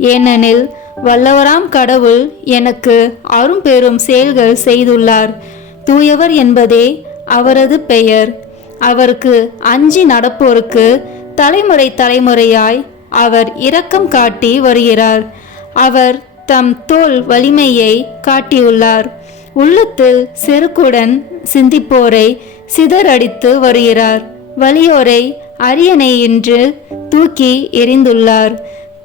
ஏனெனில் வல்லவராம் கடவுள் எனக்கு அரும்பெரும் செயல்கள் செய்துள்ளார். தூயவர் என்பதே அவரது பெயர். அவருக்கு அஞ்சி நடப்போருக்கு தலைமுறை தலைமுறையாய் அவர் இரக்கம் காட்டி வருகிறார். அவர் தம் தோல் வலிமையை காட்டியுள்ளார். உள்ளத்தில் செருக்குடன் சிந்திப்போரை சிதறடித்து வருகிறார். வலியோரை அரியணை என்று தூக்கி எறிந்துள்ளார்.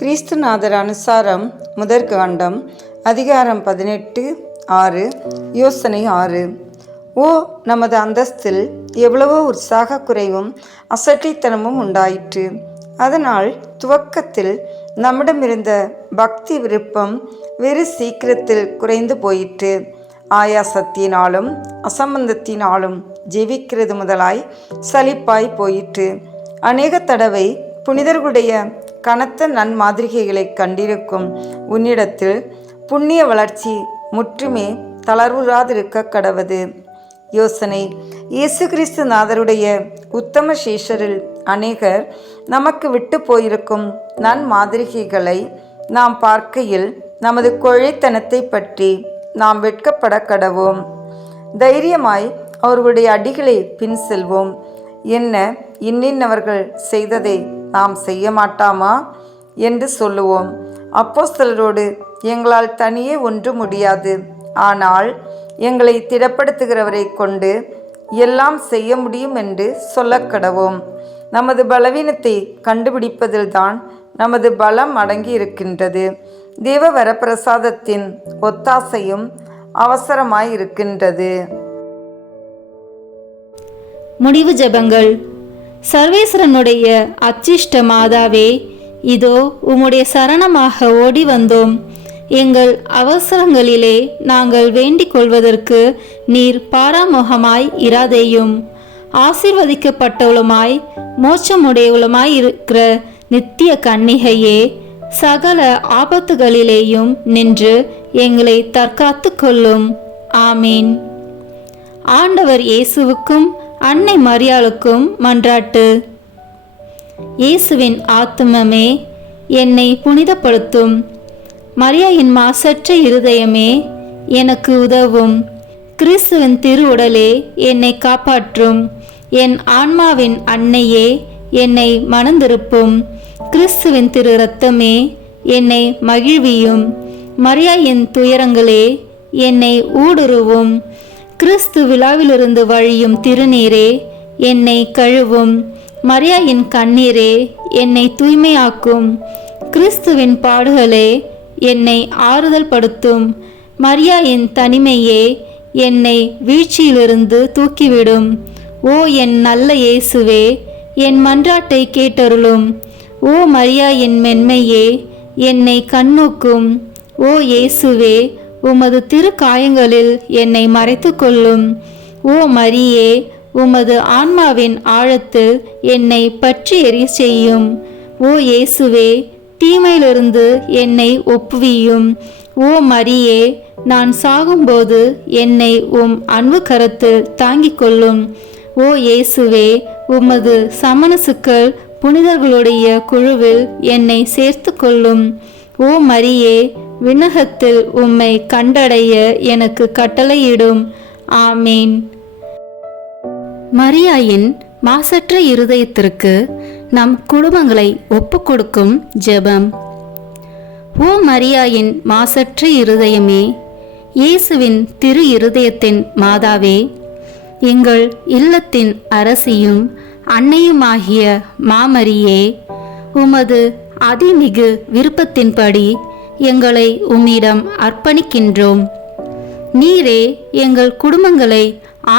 கிறிஸ்துநாதர் அனுசாரம் முதற் காண்டம் அதிகாரம் பதினெட்டு ஆறு யோசனை ஆறு. ஓ நமது அந்தஸ்தில் எவ்வளவோ உற்சாக குறைவும் அசட்டித்தனமும் உண்டாயிற்று. அதனால் துவக்கத்தில் நம்மிடமிருந்த பக்தி விருப்பம் வெறு சீக்கிரத்தில் குறைந்து போயிற்று. ஆயாசத்தினாலும் அசம்பந்தத்தினாலும் ஜெபிக்கிறது முதலாய் சலிப்பாய் போயிற்று. அநேக தடவை புனிதர்களுடைய கனத்த நன்மாதிரிகைகளை கண்டிருக்கும் உன்னிடத்தில் புண்ணிய வளர்ச்சி முற்றுமே தளர்வுறாதிருக்க கடவது. யோசனை இயேசு கிறிஸ்து நாதருடைய உத்தம சீஷரில் அநேகர் நமக்கு விட்டு போயிருக்கும் நன்மாதிரிகைகளை நாம் பார்க்கையில் நமது கொழைத்தனத்தை பற்றி நாம் வெட்கப்பட கடவோம். தைரியமாய் அவர்களுடைய அடிகளை பின் செல்வோம். என்ன இன்னின்னவர்கள் செய்ததை நாம் செய்ய மாட்டாமா? என்று சொல்லுவோம். அப்போஸ்தலரோடு எங்களால் தனியே ஒன்று முடியாது. ஆனால் எங்களை திடப்படுத்துகிறவரை கொண்டு எல்லாம் செய்ய முடியும் என்று சொல்ல கடவோம். நமது பலவீனத்தை கண்டுபிடிப்பதில்தான் நமது பலம் அடங்கி இருக்கின்றது தேவ வரப்பிரசாதத்தின் ஒத்தாசையும் அவசரமாய் இருக்கின்றது முடிவு ஜபங்கள். சர்வேஸ்வரனுடைய அச்சிஷ்ட மாதாவே இதோ உம்முடைய சரணமாக ஓடி வந்தோம். எங்கள் அவசரங்களிலே நாங்கள் வேண்டிக் கொள்வதற்கு நீர் பாராமுகமாய் இராதேயும். ஆசிர்வதிக்கப்பட்டவளுமாய் மோட்சமுடையவளுமாய் இருக்கிற நித்திய கன்னிகையே சகல ஆபத்துகளிலேயும் நின்று எங்களை தற்காத்து கொள்ளும். ஆமீன். ஆண்டவர் இயேசுவுக்கும் அன்னை மரியாளுக்கும் மன்றாட்டு. இயேசுவின் ஆத்துமமே என்னை புனிதப்படுத்தும். மரியாயின் மாசற்ற இருதயமே எனக்கு உதவும். கிறிஸ்துவின் திருவுடலே என்னை காப்பாற்றும். என் ஆன்மாவின் அன்னையே என்னை மணந்திருப்பும். கிறிஸ்துவின் திரு ரத்தமே என்னை மகிழ்வியும். மரியாயின் துயரங்களே என்னை ஊடுருவும். கிறிஸ்து விழாவிலிருந்து வழியும் திருநீரே என்னை கழுவும். மரியாயின் கண்ணீரே என்னை தூய்மையாக்கும். கிறிஸ்துவின் பாடுகளே என்னை ஆறுதல் படுத்தும். மரியாயின் தனிமையே என்னை வீழ்ச்சியிலிருந்து தூக்கிவிடும். ஓ என் நல்ல இயேசுவே என் மன்றாட்டை கேட்டருளும். ஓ மரியா என் மென்மையே என்னை கண்ணோக்கும் ஓ இயேசுவே உமது திருக்காயங்களில் என்னை மறைத்து கொள்ளும் ஓ மரியே உமது ஆன்மாவின் ஆழத்தில் என்னை பற்றி எரிய செய்யும். ஓ இயேசுவே தீமையிலிருந்து என்னை ஒப்புவியும். ஓ மரியே நான் சாகும்போது என்னை உம் அன்பு கரத்தில் தாங்கிக் கொள்ளும். ஓ இயேசுவே உமது சமணசுக்கள் புனிதர்களுடைய குழுவில் என்னை சேர்த்து கொள்ளும் ஓ மரியே விண்ணகத்தில் உம்மை கண்டடைய எனக்கு கட்டளையிடும். ஆமீன். மரியாயின் மாசற்ற இருதயத்திற்கு நம் குடும்பங்களை ஒப்புக்கொடுக்கும் ஜெபம். ஓ மரியாயின் மாசற்ற இருதயமே இயேசுவின் திரு இருதயத்தின் மாதாவே எங்கள் இல்லத்தின் அரசியும் அன்னையுமாகிய மாமரியே உமது அதிமிகு விருப்பத்தின்படி எங்களை உம்மிடம் அர்ப்பணிக்கின்றோம். நீரே எங்கள் குடும்பங்களை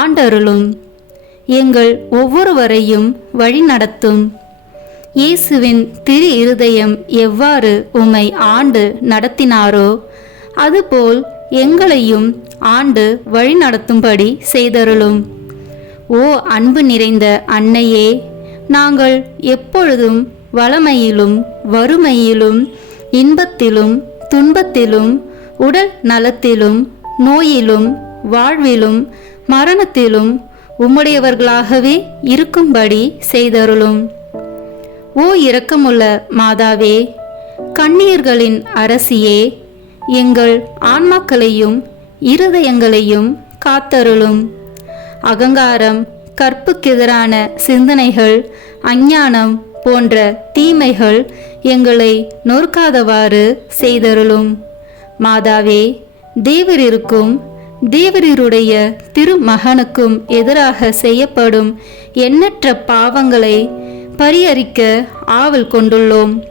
ஆண்டருளும். எங்கள் ஒவ்வொருவரையும் வழிநடத்தும். இயேசுவின் திரு இருதயம் எவ்வாறு உம்மை ஆண்டு நடத்தினாரோ அதுபோல் எங்களையும் ஆண்டு வழிநடத்தும்படி செய்தருளும். ஓ அன்பு நிறைந்த அன்னையே நாங்கள் எப்பொழுதும் வளமையிலும் வறுமையிலும் இன்பத்திலும் துன்பத்திலும் உடல் நலத்திலும் நோயிலும் வாழ்விலும் மரணத்திலும் உம்முடையவர்களாகவே இருக்கும்படி செய்தருளும். ஓ இரக்கமுள்ள மாதாவே கண்ணீர்களின் அரசியே எங்கள் ஆன்மாக்களையும் இருதயங்களையும் காத்தருளும். அகங்காரம் கற்புக்கெதிரான சிந்தனைகள் அஞ்ஞானம் போன்ற தீமைகள் எங்களை நொறுக்காதவாறு செய்தருளும். மாதாவே தேவரிருக்கும் தேவரீருடைய திருமகனுக்கும் எதிராக செய்யப்படும் எண்ணற்ற பாவங்களை பரிகரிக்க ஆவல் கொண்டுள்ளோம்.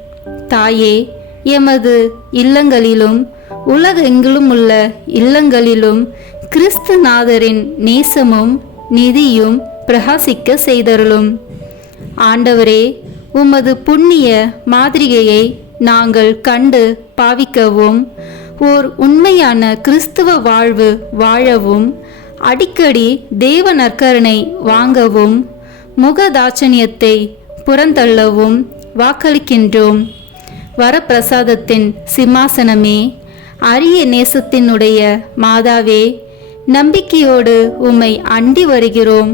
தாயே எமது இல்லங்களிலும் உலகெங்கிலும் உள்ள இல்லங்களிலும் கிறிஸ்துநாதரின் நேசமும் நிதியும் பிரகாசிக்க செய்தருளும். ஆண்டவரே உமது புண்ணிய மாதிரிகையை நாங்கள் கண்டு பாவிக்கவும் ஓர் உண்மையான கிறிஸ்துவ வாழ்வு வாழவும் அடிக்கடி தேவ நற்கரணை வாங்கவும் முகதாட்சணியத்தை புறந்தள்ளவும் வாக்களிக்கின்றோம். வரப்பிரசாதத்தின் சிம்மாசனமே அரிய நேசத்தினுடைய மாதாவே நம்பிக்கையோடு உம்மை அண்டி வருகிறோம்.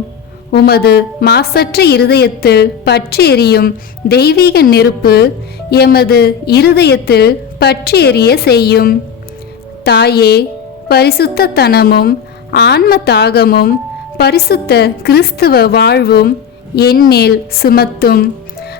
உமது மாசற்ற இருதயத்தில் பற்றி எரியும் தெய்வீக நெருப்பு எமது இருதயத்தில் பற்றி எரிய செய்யும். தாயே பரிசுத்தத்தனமும் ஆன்ம தாகமும் பரிசுத்த கிறிஸ்துவ வாழ்வும் என்மேல் சுமத்தும்.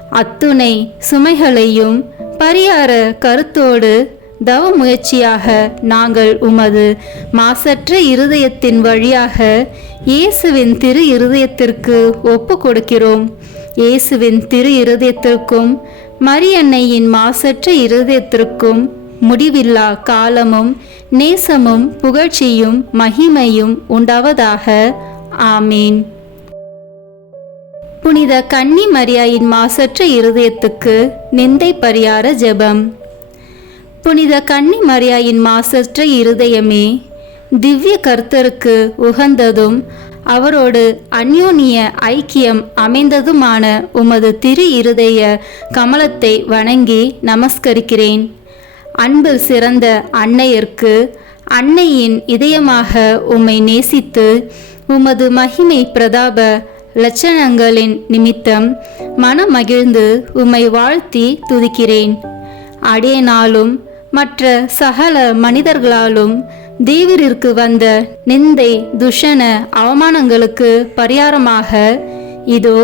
அத்துணை சுமைகளையும் பரிகார கருத்தோடு தவ முயற்சியாக நாங்கள் உமது மாசற்ற இருதயத்தின் வழியாக இயேசுவின் திரு இருதயத்திற்கு ஒப்பு கொடுக்கிறோம் இயேசுவின் திரு இருதயத்திற்கும் மரியன்னையின் மாசற்ற இருதயத்திற்கும் முடிவில்லா காலமும் நேசமும் புகழ்ச்சியும் மகிமையும் உண்டாவதாக. ஆமீன். புனித கன்னி மரியாயின் மாசற்ற இருதயத்துக்கு நிந்தை பரியார ஜெபம். புனித கன்னி மரியாயின் மாசற்ற இருதயமே திவ்ய கர்த்தருக்கு உகந்ததும் அவரோடு அந்யோனிய ஐக்கியம் அமைந்ததுமான உமது திரு இருதய கமலத்தை வணங்கி நமஸ்கரிக்கிறேன். அன்பு சிறந்த அன்னையர்க்கு அன்னையின் இதயமாக உம்மை நேசித்து உமது மகிமை பிரதாப லட்சணங்களின் நிமித்தம் மனமகிழ்ந்து உம்மை வாழ்த்தி துதிக்கிறேன். அடியனாலும் மற்ற சகல மனிதர்களாலும் தேவரிற்கு வந்த நிந்தை துஷண அவமானங்களுக்கு பரிகாரமாக இதோ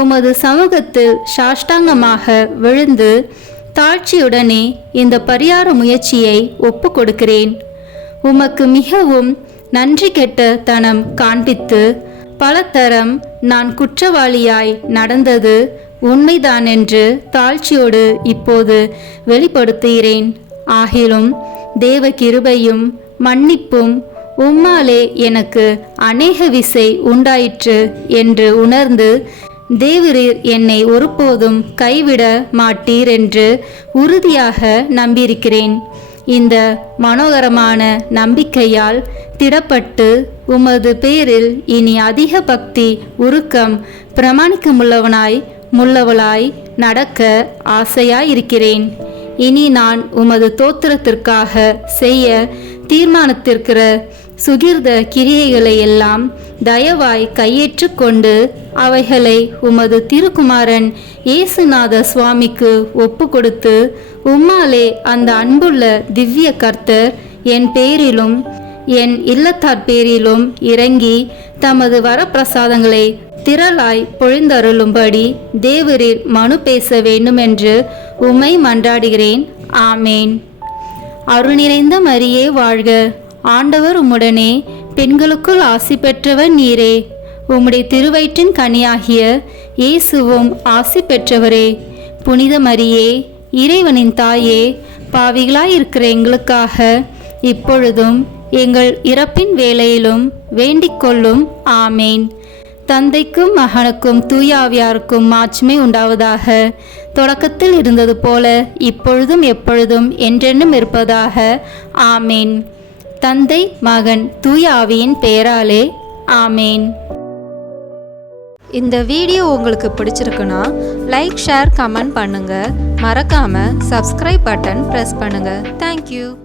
உமது சமூகத்தில் சாஷ்டாங்கமாக விழுந்து தாழ்ச்சியுடனே இந்த பரிகார முயற்சியை ஒப்பு கொடுக்கிறேன். உமக்கு மிகவும் நன்றி கெட்ட தனம் காண்பித்து பலதரம் நான் குற்றவாளியாய் நடந்தது உண்மைதான் என்று தாழ்ச்சியோடு இப்போது வெளிப்படுத்துகிறேன். ஆகிலும் தேவ கிருபையும் மன்னிப்பும் உம்மாலே எனக்கு அநேக விசை உண்டாயிற்று என்று உணர்ந்து தேவரீர் என்னை ஒருபோதும் கைவிட மாட்டீர் என்று உறுதியாக நம்பியிருக்கிறேன். இந்த மனோகரமான நம்பிக்கையால் திடப்பட்டு உமது பேரில் இனி அதிக பக்தி உருக்கம் பிரமாணிக்கமுள்ளவனாய் முள்ளவளாய் நடக்க ஆசையாயிருக்கிறேன். இனி நான் உமது தோத்திரத்திற்காக செய்ய தீர்மானித்திருக்கிற சுகிர்த கிரியைகளை எல்லாம் தயவாய் கையேற்று கொண்டு அவைகளை உமது திருக்குமாரன் இயேசுநாத சுவாமிக்கு ஒப்பு கொடுத்து உம்மாலே அந்த அன்புள்ள திவ்ய கர்த்தர் என் பேரிலும் என் இல்லத்தார் பேரிலும் இறங்கி தமது வரப்பிரசாதங்களை திரளாய் பொழிந்தருளும்படி தேவரீர் மனு பேச வேண்டுமென்று உம்மை மன்றாடுகிறேன். ஆமேன். அருணிறைந்த மரியே வாழ்க. ஆண்டவர் உம்முடனே பெண்களுக்குள் ஆசி பெற்றவர் நீரே. உம்முடைய திருவயிற்றின் கனியாகிய இயேசுவும் ஆசி பெற்றவரே. புனித மரியே இறைவனின் தாயே பாவிகளாயிருக்கிற எங்களுக்காக இப்பொழுதும் எங்கள் இறப்பின் வேலையிலும் வேண்டிக் கொள்ளும். ஆமேன். தந்தைக்கும் மகனுக்கும் தூயாவியாருக்கும் மாட்சிமை உண்டாவதாக. தொடக்கத்தில் இருந்தது போல இப்பொழுதும் எப்பொழுதும் என்றென்னும் இருப்பதாக. ஆமேன். தந்தை மகன் தூய ஆவியின் பெயராலே ஆமேன். இந்த வீடியோ உங்களுக்கு பிடிச்சிருக்குன்னா லைக் ஷேர் கமெண்ட் பண்ணுங்கள் மறக்காமல் சப்ஸ்கிரைப் பட்டன் ப்ரெஸ் பண்ணுங்கள் தேங்க்யூ